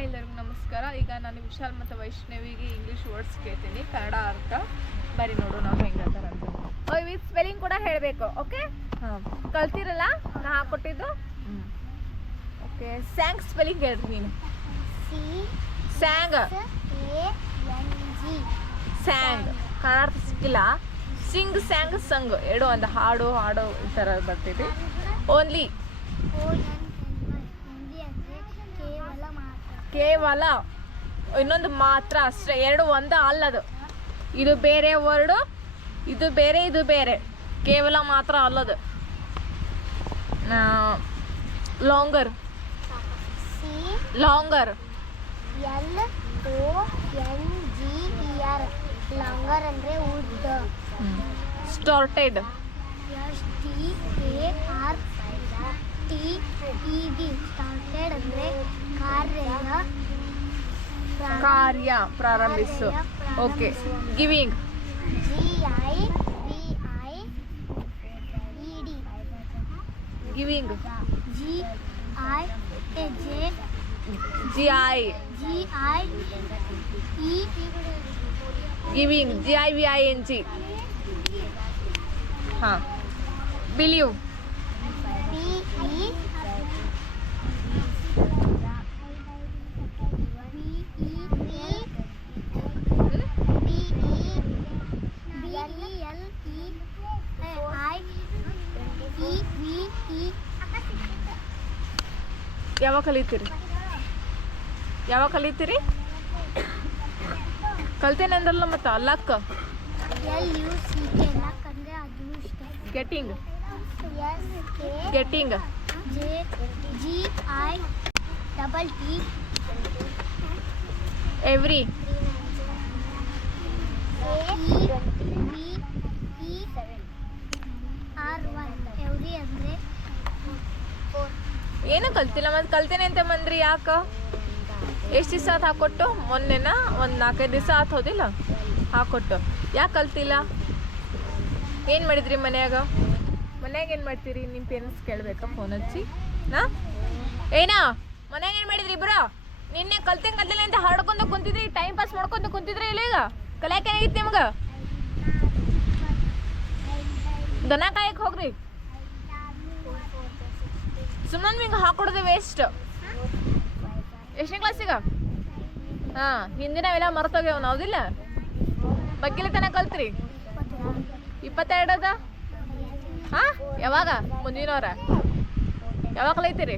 Hi ಎಲ್ಲರಿಗೂ ನಮಸ್ಕಾರ. ಈಗ ನಾನು ವಿಶಾಲ್ ಮತ್ತು ವೈಷ್ಣವಿಗೆ ಇಂಗ್ಲೀಷ್ ವರ್ಡ್ಸ್ ಕೇಳ್ತೀನಿ. ಕನ್ನಡ ಅರ್ಥ ಬರೀ ನೋಡು ನಾವು ಹೆಂಗೆ ಅಂತ. ಓಯ್ ವಿತ್ ಸ್ಪೆಲ್ಲಿಂಗ್ ಕೂಡ ಹೇಳಬೇಕು ಓಕೆ ಹಾಂ. ಕಲ್ತಿರಲ್ಲ? ನಾ ಹಾಕೊಟ್ಟಿದ್ದು? ಓಕೆ ಸ್ಯಾಂಗ್ ಸ್ಪೆಲ್ಲಿಂಗ್ ಹೇಳ್ರಿ ನೀನು. C sang A N G sang Kannada ಅರ್ಥ ಸಿಕ್ಕಿಲ್ಲ. ಸಿಂಗ್ ಸ್ಯಾಂಗ್ ಸಂಗ್ ಎರಡು ಒಂದು ಹಾಡು ಹಾಡು ಈ ಥರ ಬರ್ತೀವಿ ಓನ್ಲಿ ಓ ಎನ್ ಹಿಂದಿ ಅಂದರೆ ಕೇವಲ ಮಾತ್ರ ಕೇವಲ ಇನ್ನೊಂದು ಮಾತ್ರ ಅಷ್ಟೇ ಎರಡು ಒಂದು ಅಲ್ಲದು. ಇದು ಬೇರೆ ವರ್ಡು ಇದು ಬೇರೆ ಇದು ಬೇರೆ. ಕೇವಲ ಮಾತ್ರ ಅಲ್ಲದು. Longer longer L O N G E R longer ಅಂದರೆ ಉದ್ದ. Started S T A R T E D started ಅಂದರೆ ಕಾರ್ಯ ಕಾರ್ಯ ಪ್ರಾರಂಭಿಸು. Okay giving G I V I E D giving G I A J G I G I E giving G I V I N G ಹಾಂ E V E ಯಾವಾಗ ಕಲಿತೀರಿ? ಯಾವಾಗ ಕಲಿತೀರಿ? ಕಲ್ತೇನೆ ಅಂದ್ರಲ್ಲ ಮತ್ತೆ ಅಲ್ಲಕ್ಕ? L getting J I double T every ಏನು ಕಲ್ತಿಲ್ಲ ಮತ್ತೆ ಕಲ್ತೇನೆ ಅಂತ ಬಂದ್ರಿ ಯಾಕ? ಎಷ್ಟು ದಿವಸ ಆತು ಹಾಕೊಟ್ಟು? ಮೊನ್ನೆನ ಒಂದು ನಾಲ್ಕೈದು ದಿವಸ ಆತು ಹೋದಿಲ್ಲ? ಹಾಕೊಟ್ಟು. ಯಾಕೆ ಕಲ್ತಿಲ್ಲ? ಏನು ಮಾಡಿದ್ರಿ ಮನ್ಯಾಗ? ಮನ್ಯಾಗ ಏನು ಮಾಡ್ತೀರಿ? ನಿಮ್ಮ ಪೇರೆಂಟ್ಸ್ ಕೇಳ್ಬೇಕ ಫೋನ್ ಹಚ್ಚಿ? ನಾ? ಏನಾ ಮನ್ಯಾಗ ಏನು ಮಾಡಿದ್ರಿ ಇಬ್ರು? ನಿನ್ನೆ ಕಲ್ತಂಗೆ ಕಲ್ತಿಲ್ಲ ಅಂತ ಹಾಡ್ಕೊಂಡು ಕುಂತಿದ್ರಿ ಟೈಮ್ ಪಾಸ್ ಮಾಡ್ಕೊಂಡು ಕುಂತಿದ್ರಿ ಇಲ್ಲ ಈಗ? ಕಲಿಯಾಕ ಏನಾಗಿತ್ತು ನಿಮ್ಗೆ? ದನ ಕಾಯಕ್ಕೆ ಹೋಗ್ರಿ. ಸುಮ್ಮನೆ ಹಿಂಗ್ ಹಾಕೊಡೋದು ವೇಸ್ಟ್ ಎಷ್ಟನೇ ಈಗ? ಹಾಂ, ಹಿಂದಿನ ಎಲ್ಲ ಮರ್ತೋಗ್ಯಾವ ನಾವ್ದಿಲ್ಲ ಬಗ್ಗಿಲಿ ತನಕ ಕಲ್ತ್ರಿ? ಇಪ್ಪತ್ತೆರಡದ? ಹಾಂ? ಯಾವಾಗ? ಮುಂದಿನ ವಾರ ಯಾವಾಗ ಕಲಿತೀರಿ?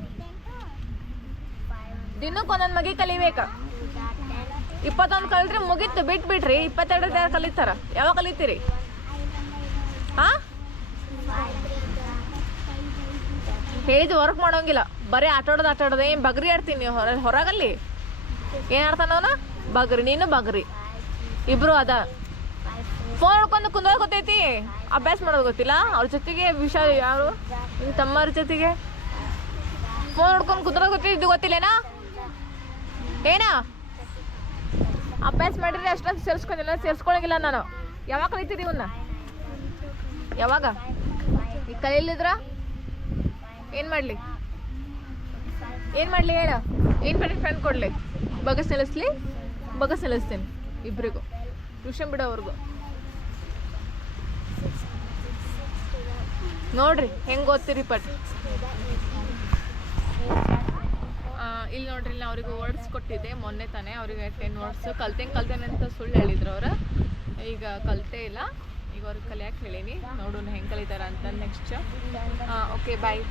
ದಿನಕ್ಕೆ ಒಂದೊಂದು ಮಗಿ ಕಲಿಬೇಕ. ಇಪ್ಪತ್ತೊಂದು ಕಲಿತ್ರೆ ಮುಗೀತು ಬಿಟ್ಟು ಬಿಟ್ರಿ ಇಪ್ಪತ್ತೆರಡು ಯಾರು ಕಲಿತಾರ. ಯಾವಾಗ ಕಲಿತೀರಿ? ಹಾಂ? ಹೇಳಿದ್ದು ವರ್ಕ್ ಮಾಡೋಂಗಿಲ್ಲ. ಬರೀ ಆಟ ಆಟಾಡೋದು ಆಟ ಆಡೋದು. ಏನು ಬಗ್ರಿ ಆಡ್ತೀನಿ ಹೊರ ಹೊರಗಲ್ಲಿ? ಏನು ಆಡ್ತಾನವನ ಬಗ್ರಿ. ನೀನು ಬಗ್ರಿ. ಇಬ್ರು ಅದ. ಫೋನ್ ಹಿಡ್ಕೊಂಡು ಕುಂದ್ರೋದು ಗೊತ್ತೈತಿ? ಅಭ್ಯಾಸ ಮಾಡೋದು ಗೊತ್ತಿಲ್ಲ? ಅವ್ರ ಜೊತೆಗೆ ವಿಷಯ ಯಾರು? ನಿಮ್ಮ ತಮ್ಮವ್ರ ಜೊತೆಗೆ? ಫೋನ್ ಹಿಡ್ಕೊಂಡು ಕುಂದ್ರೋದು ಗೊತ್ತಿಲ್ಲ ಇದು ಗೊತ್ತಿಲ್ಲೇನಾ? ಏನಾ? ಅಭ್ಯಾಸ ಮಾಡಿದ್ರೆ ಅಷ್ಟೊಂದು ಸೇರಿಸ್ಕೊಂಡಿಲ್ಲ, ಸೇರಿಸ್ಕೊಳಂಗಿಲ್ಲ ನಾನು. ಯಾವಾಗ ಇವನ್ನ ಯಾವಾಗ? ಈಗ ಕಲೀಲಿದ್ರ? ಏನು ಮಾಡಲಿ? ಏನು ಮಾಡಲಿ ಹೇಳ? ಏನು ಮಾಡಿ ಫ್ರೆಂಡ್ ಕೊಡಲಿ. ಬಗಸ್ ನಿಲ್ಲಿಸ್ಲಿ ಬಗಸ್ ನಿಲ್ಲಿಸ್ತೀನಿ ಇಬ್ಬರಿಗೂ ಟ್ಯೂಷನ್ ಬಿಡೋವ್ರಿಗೂ. ನೋಡ್ರಿ, ಹೆಂಗೆ ಓದ್ತೀರಿ ಪಟ್. ಇಲ್ಲಿ ನೋಡ್ರಿ ನಾ ಅವ್ರಿಗೆ ವರ್ಡ್ಸ್ ಕೊಟ್ಟಿದ್ದೆ ಮೊನ್ನೆ ತಾನೇ, ಅವರಿಗೆ ಟೆನ್ ವರ್ಡ್ಸ್ ಕಲ್ತೇನೆ ಕಲ್ತೇನೆ ಅಂತ ಸುಳ್ಳು ಹೇಳಿದ್ರು ಅವ್ರು. ಈಗ ಕಲ್ತೇ ಇಲ್ಲ, ಈಗ ಅವ್ರಿಗೆ ಕಲಿಯಕ್ಕೆ ಹೇಳೀನಿ. ನೋಡೋಣ ಹೆಂಗೆ ಕಲಿತಾರ ಅಂತ ನೆಕ್ಸ್ಟ್ ಓಕೆ ಬಾಯ್